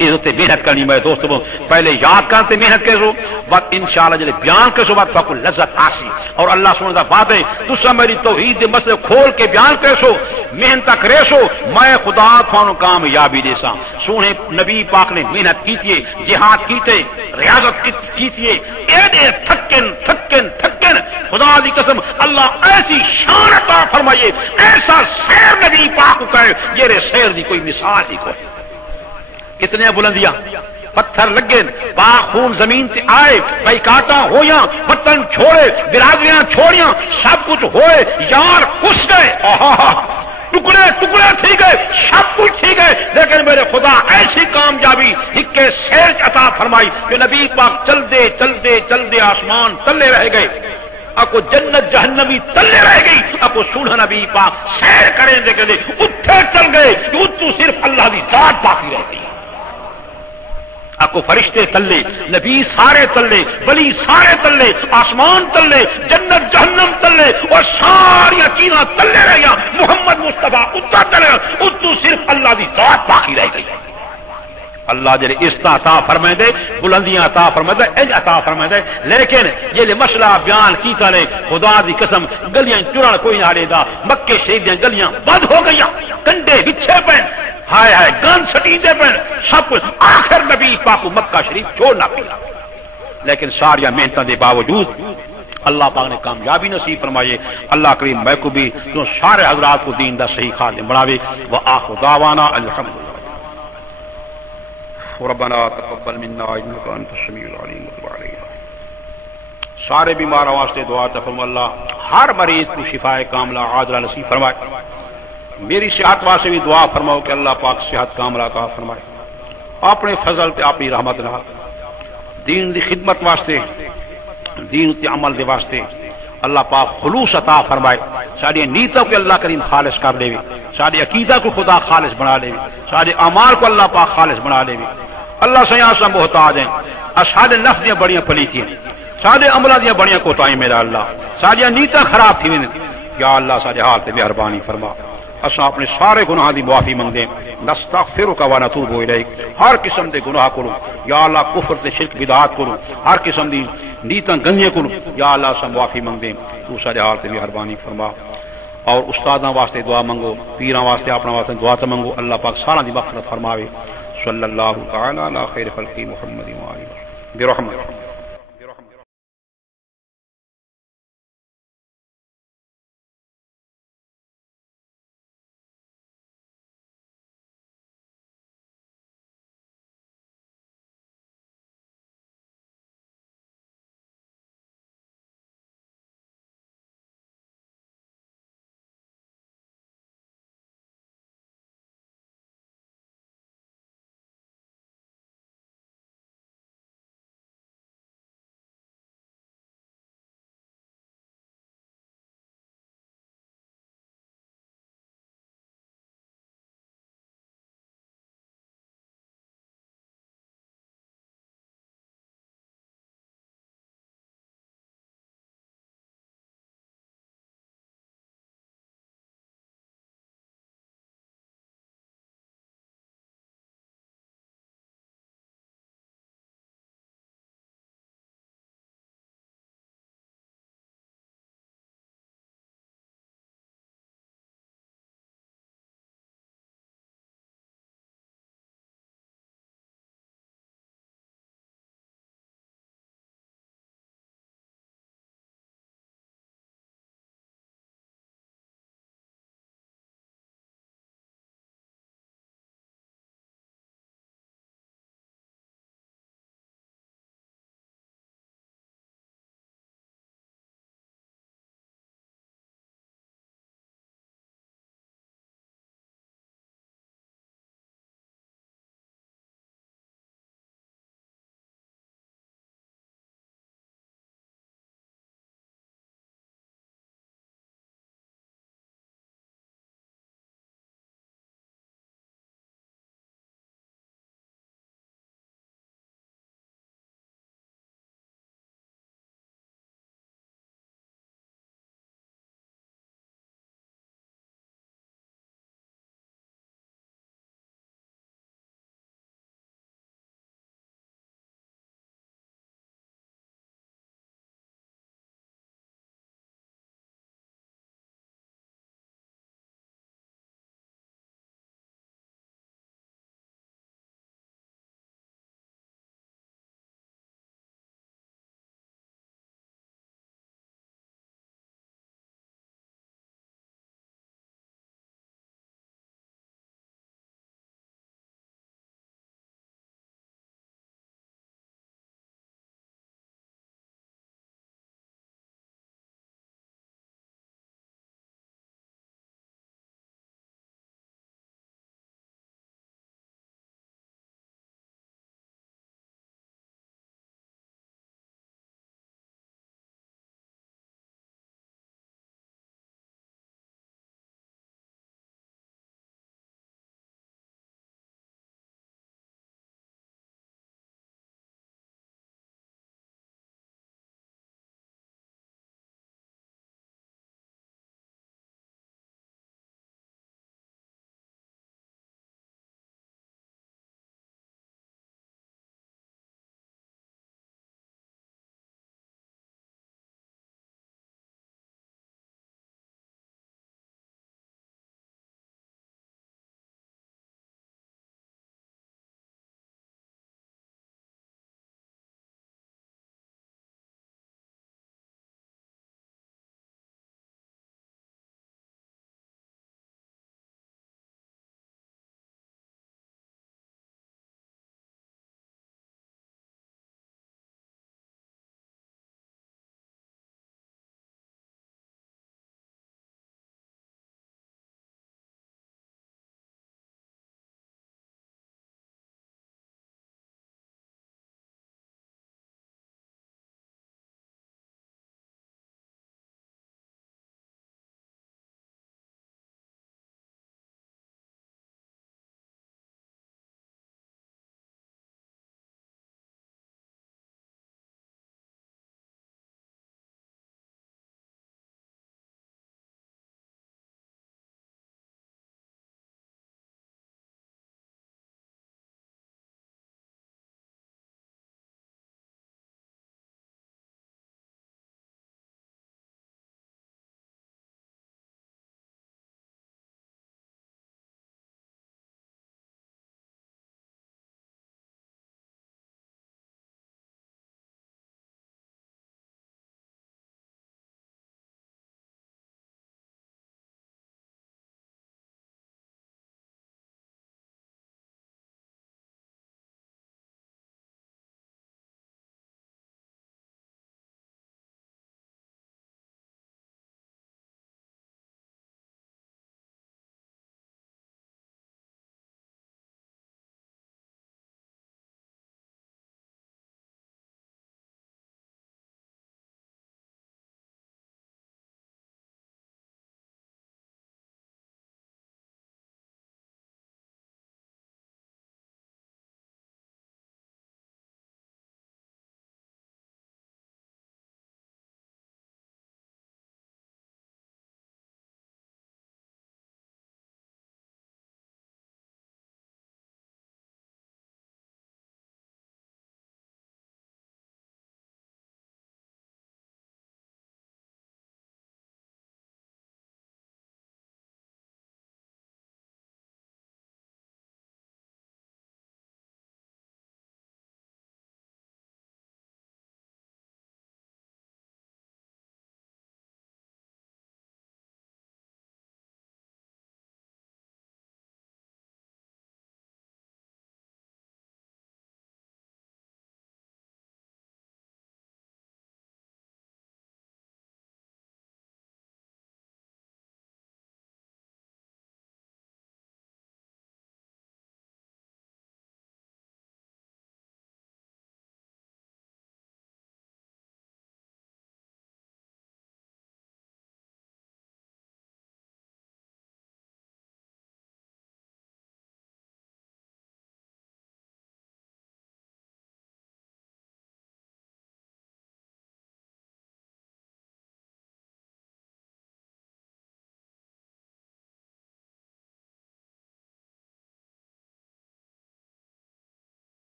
عزت محنت کرنی میں دوستوں پہلے یاد کرتے محنت کرو، بعد انشاءاللہ جلے بیان کرو بعد کو لذت حاصل، اور اللہ سبحانہ دا بات ہے تسا میری توحید دے مسئلے کھول کے بیان کرسو، محنت کرسو، میں خدا تھانو کامیابی دے سا۔ سونے نبی پاک نے محنت کیتی، جہاد کیتے، ریاضت کیتی، ایڈے تھکن خدا دی قسم اللہ ایسی شان عطا فرمائیے، ایسا سیر نبی پاک کو کرے یہ سیر دی کوئی مثال ہی کوئی۔ کتنے بلندیاں، پتھر لگے، پاک خون زمین سے آئے، کئی کاٹا ہویا، پتن چھوڑے، برادریاں چھوڑیاں، سب کچھ ہوئے، یار خوش گئے، ٹکڑے ٹھیک ہے، سب کچھ ٹھیک ہے، لیکن میرے خدا ایسی کامیابی ہکے سیر عطا فرمائی کہ نبی پاک چلتے آسمان تلے رہ گئے، آپ جنت جہنمی تلے رہ گئی، آپ سولہ نبی پاک سیر کریں دے کے اٹھے چل گئے، اتو صرف اللہ کی ذات باقی رہتی، آپ کو فرشتے تلے، نبی سارے تلے، ولی سارے تلے، آسمان تلے، جنت جہنم تلے، اور ساری چیزاں تلے رہ گیا، محمد مصطفیٰ اتنا تلے، اتو صرف اللہ کی ذات باقی رہ گئی۔ اللہ جلے عزت عطا فرمائے دے، بلندیاں عطا فرمائے دے، اج عطا فرمائے دے، لیکن یہ مسئلہ بیان کیتا نے خدا دی قسم گلیاں چرن کوئی نہ ہلے دا، مکے شریف دی گلیاں بند ہو گئیاں، کنڈے بچھے پین، ہائے گن سٹیندے پین، سب کچھ، آخر نبی پاک مکہ شریف چھوڑنا پیا، لیکن ساری محنتوں کے باوجود اللہ پاک نے کامیابی نصیب فرمائے۔ اللہ کریم میں کو بھی تو سارے حضرات کو دین دا صحیح خادم بناوے، وآخر دعوانا الحمدللہ۔ ربنا تقبل منا انك انت السميع العليم وتب علينا۔ سارے بیماروں واسطے دعا فرما اللہ ہر مریض کو شفا کاملہ عاجلہ نصیب فرمائے، میری صحت واسطے بھی دعا فرماؤ کہ اللہ پاک صحت کاملہ عطا فرمائے، اپنے فضل تے اپنی رحمت نال دین دی خدمت واسطے، دین تے عمل دے واسطے اللہ پاک خلوص عطا فرمائے، ساری نیتوں کو اللہ کریم خالص کر دے، ساری عقیدہ کو خدا خالص بنا لے، سارے اعمال کو اللہ پاک خالص بنا لے۔ اللہ سے یہاں سے محتاج ہیں، سارے نفس دیا بڑیاں پلیتیاں، سارے عملہ دیا بڑیاں کوتاہیں میرا اللہ، ساری نیتاں خراب تھی وین، یا اللہ سارے حال تے مہربانی فرما، اساں اپنے سارے گناہ دی معافی منگدے، نستغفرک و نتوب الیک، ہر قسم دے گناہ کرو یا اللہ، کفر تے شرک بدعات کرو، ہر قسم دی نیتاں گندیاں کرو یا اللہ اساں معافی منگدے، تو سارے حال تے مہربانی فرما۔ اور استاداں واسطے دعا منگو، پیراں واسطے اپنا واسطے دعا تے منگو، اللہ پاک سارا دی مغفرت فرماوے۔ صلی اللہ تعالی علی خیر خلقہ محمد و آلہ برحمتہ۔